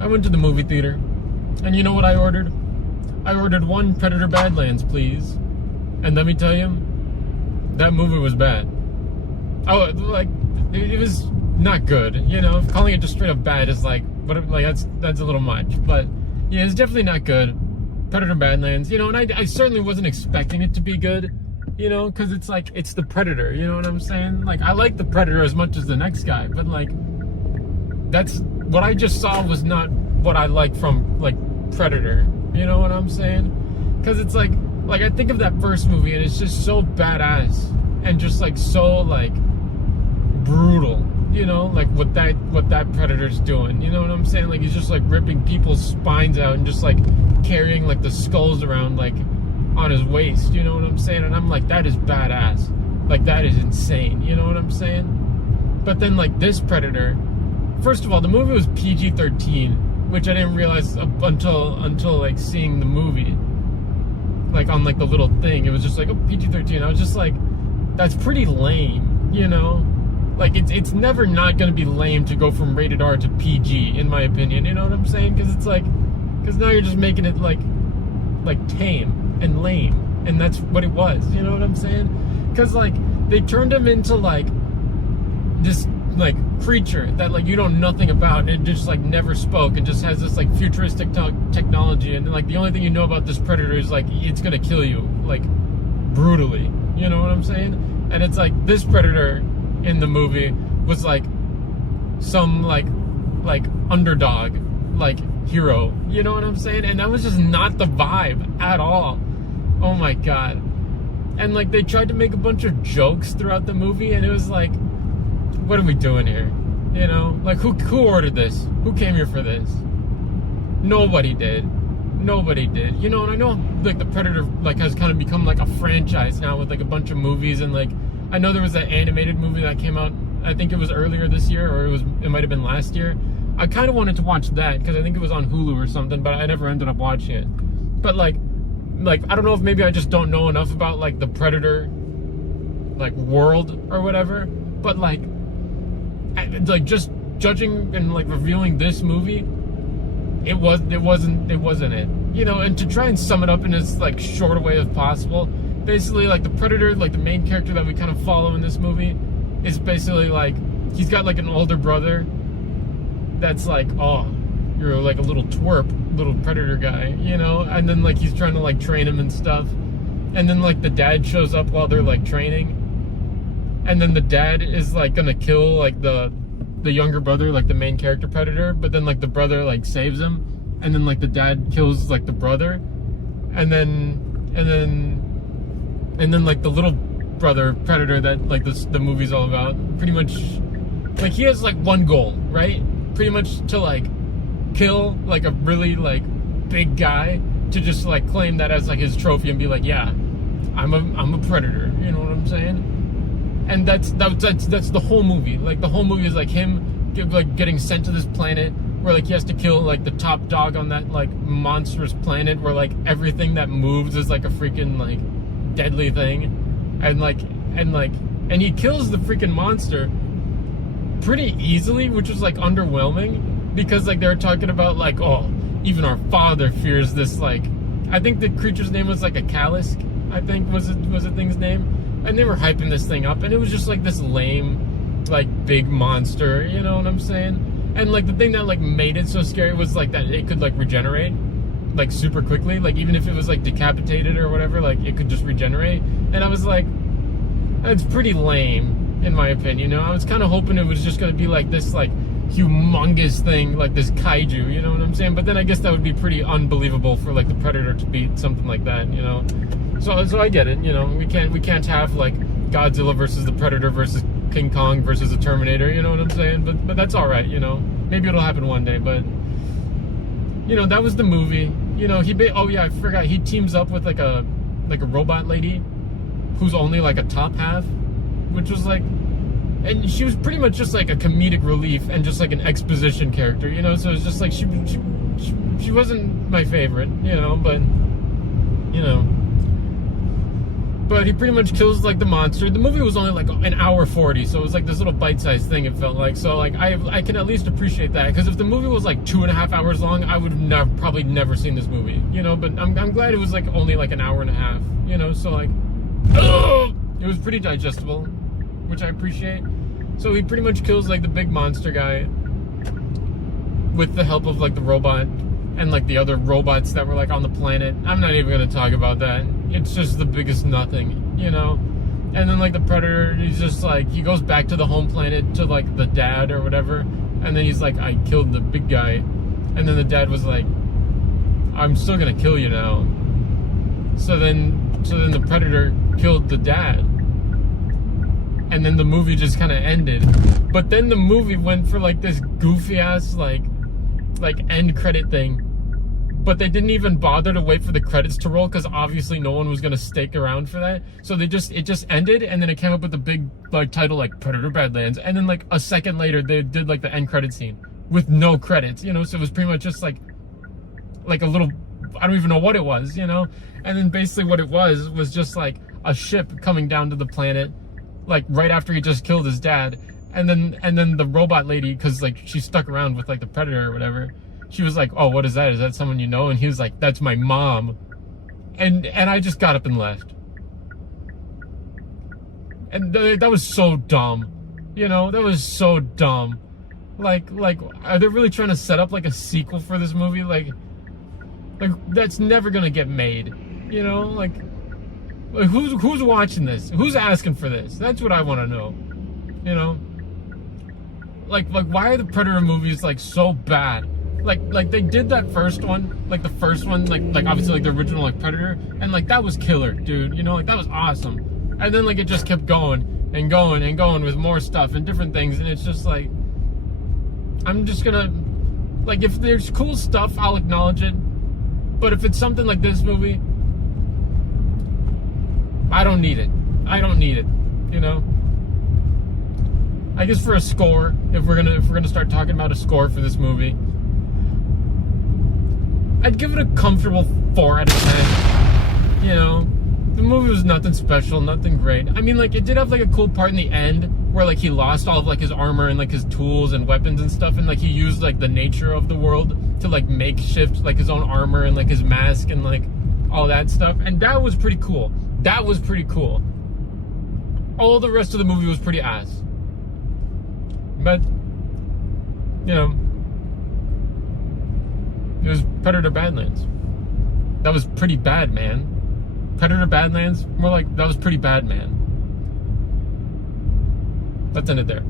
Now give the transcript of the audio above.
I went to the movie theater, and you know what I ordered? I ordered one Predator Badlands, please. And let me tell you, that movie was bad. Oh, like, it was not good, you know? Calling it just straight up bad is like, but like that's a little much. But yeah, it's definitely not good. Predator Badlands, you know, and I certainly wasn't expecting it to be good, you know, because it's like, it's the Predator, you know what I'm saying? Like, I like the Predator as much as the next guy, but like, that's, what I just saw was not what I like from, like, Predator, you know what I'm saying? Because it's like I think of that first movie and it's just so badass and just like so like brutal, you know, like what that Predator's doing, you know what I'm saying? Like he's just like ripping people's spines out and just like carrying like the skulls around like on his waist, you know what I'm saying? And I'm like, that is badass, like that is insane, you know what I'm saying? But then like this Predator, first of all, the movie was PG-13, which I didn't realize until like seeing the movie, like on like the little thing. It was just like, oh, PG-13. I was just like, that's pretty lame, you know? Like it's never not gonna be lame to go from rated R to PG, in my opinion. You know what I'm saying? Because it's like, because now you're just making it like tame and lame, and that's what it was. You know what I'm saying? Because like they turned him into like this like creature that like you know nothing about, and it just like never spoke and just has this like futuristic technology, and like the only thing you know about this Predator is like it's gonna kill you like brutally, you know what I'm saying? And it's like this Predator in the movie was like some like underdog like hero, you know what I'm saying? And that was just not the vibe at all. Oh my god. And like they tried to make a bunch of jokes throughout the movie, and it was like, what are we doing here? You know, like who ordered this? Who came here for this? Nobody did. Nobody did. You know, and I know like the Predator like has kind of become like a franchise now with like a bunch of movies, and like I know there was that animated movie that came out, I think it was earlier this year, or it might have been last year. I kind of wanted to watch that because I think it was on Hulu or something, but I never ended up watching it. But like I don't know if maybe I just don't know enough about like the Predator like world or whatever, but like just judging and like reviewing this movie, it wasn't it, you know? And to try and sum it up in as like short a way as possible, basically like the Predator, like the main character that we kind of follow in this movie, is basically like he's got like an older brother that's like, oh, you're like a little twerp, little Predator guy, you know? And then like he's trying to like train him and stuff, and then like the dad shows up while they're like training, and then the dad is like gonna kill like the younger brother, like the main character Predator, but then like the brother like saves him, and then like the dad kills like the brother, and then like the little brother Predator that like the movie's all about, pretty much like he has like one goal, right? Pretty much to like kill like a really like big guy, to just like claim that as like his trophy and be like, yeah, I'm a Predator, you know what I'm saying? And that's the whole movie. Like the whole movie is like him like getting sent to this planet where like he has to kill like the top dog on that like monstrous planet where like everything that moves is like a freaking like deadly thing, and he kills the freaking monster pretty easily, which was like underwhelming, because like they were talking about like, oh, even our father fears this, like I think the creature's name was like a Callisk, I think was the thing's name. And they were hyping this thing up, and it was just like this lame, like big monster, you know what I'm saying? And like the thing that like made it so scary was like that it could like regenerate, like super quickly, like even if it was like decapitated or whatever, like it could just regenerate. And I was like, that's pretty lame in my opinion, you know? I was kind of hoping it was just gonna be like this like humongous thing, like this kaiju, you know what I'm saying? But then I guess that would be pretty unbelievable for like the Predator to beat something like that, you know? So I get it, you know, we can't have like Godzilla versus the Predator versus King Kong versus the Terminator, you know what I'm saying? But that's all right, you know. Maybe it'll happen one day, but you know, that was the movie. You know, oh yeah, I forgot, he teams up with like a robot lady who's only like a top half, which was like, and she was pretty much just like a comedic relief and just like an exposition character, you know. So it's just like she wasn't my favorite, you know, but you know. But he pretty much kills like the monster. The movie was only like an hour 40, so it was like this little bite-sized thing. It felt like, so like I can at least appreciate that, because if the movie was like 2.5 hours long, I would have probably never seen this movie, you know. But I'm glad it was like only like an hour and a half, you know. So like, it was pretty digestible, which I appreciate. So he pretty much kills like the big monster guy with the help of like the robot and like the other robots that were like on the planet. I'm not even gonna talk about that. It's just the biggest nothing, you know. And then like the Predator, he's just like, he goes back to the home planet to like the dad or whatever, and then he's like, I killed the big guy. And then the dad was like, I'm still gonna kill you now. So then the Predator killed the dad, and then the movie just kind of ended. But then the movie went for like this goofy ass like end credit thing, but they didn't even bother to wait for the credits to roll, because obviously no one was gonna stick around for that. So it just ended, and then it came up with the big like title like Predator Badlands, and then like a second later they did like the end credit scene with no credits, you know. So it was pretty much just like a little, I don't even know what it was, you know. And then basically what it was just like a ship coming down to the planet, like right after he just killed his dad. And then the robot lady, because like she stuck around with like the Predator or whatever, she was like, oh, what is that? Is that someone you know? And he was like, that's my mom. And I just got up and left. And that was so dumb. You know, that was so dumb. Like, are they really trying to set up like a sequel for this movie? Like that's never gonna get made. You know, like who's watching this? Who's asking for this? That's what I want to know. You know, like why are the Predator movies like so bad? Like they did that first one, like the first one, like obviously like the original like Predator, and like that was killer, dude. You know, like that was awesome. And then like it just kept going and going and going with more stuff and different things, and it's just like, I'm just gonna, like, if there's cool stuff, I'll acknowledge it. But if it's something like this movie, I don't need it. I don't need it. You know. I guess for a score, if we're gonna start talking about a score for this movie, I'd give it a comfortable 4 out of 10. You know, the movie was nothing special, nothing great. I mean, like, it did have like a cool part in the end where like he lost all of like his armor and like his tools and weapons and stuff, and like he used like the nature of the world to like makeshift like his own armor and like his mask and like all that stuff, and that was pretty cool. That was pretty cool. All the rest of the movie was pretty ass. But, you know, it was Predator Badlands. That was pretty bad, man. Predator Badlands, more like, that was pretty bad, man. Let's end it there.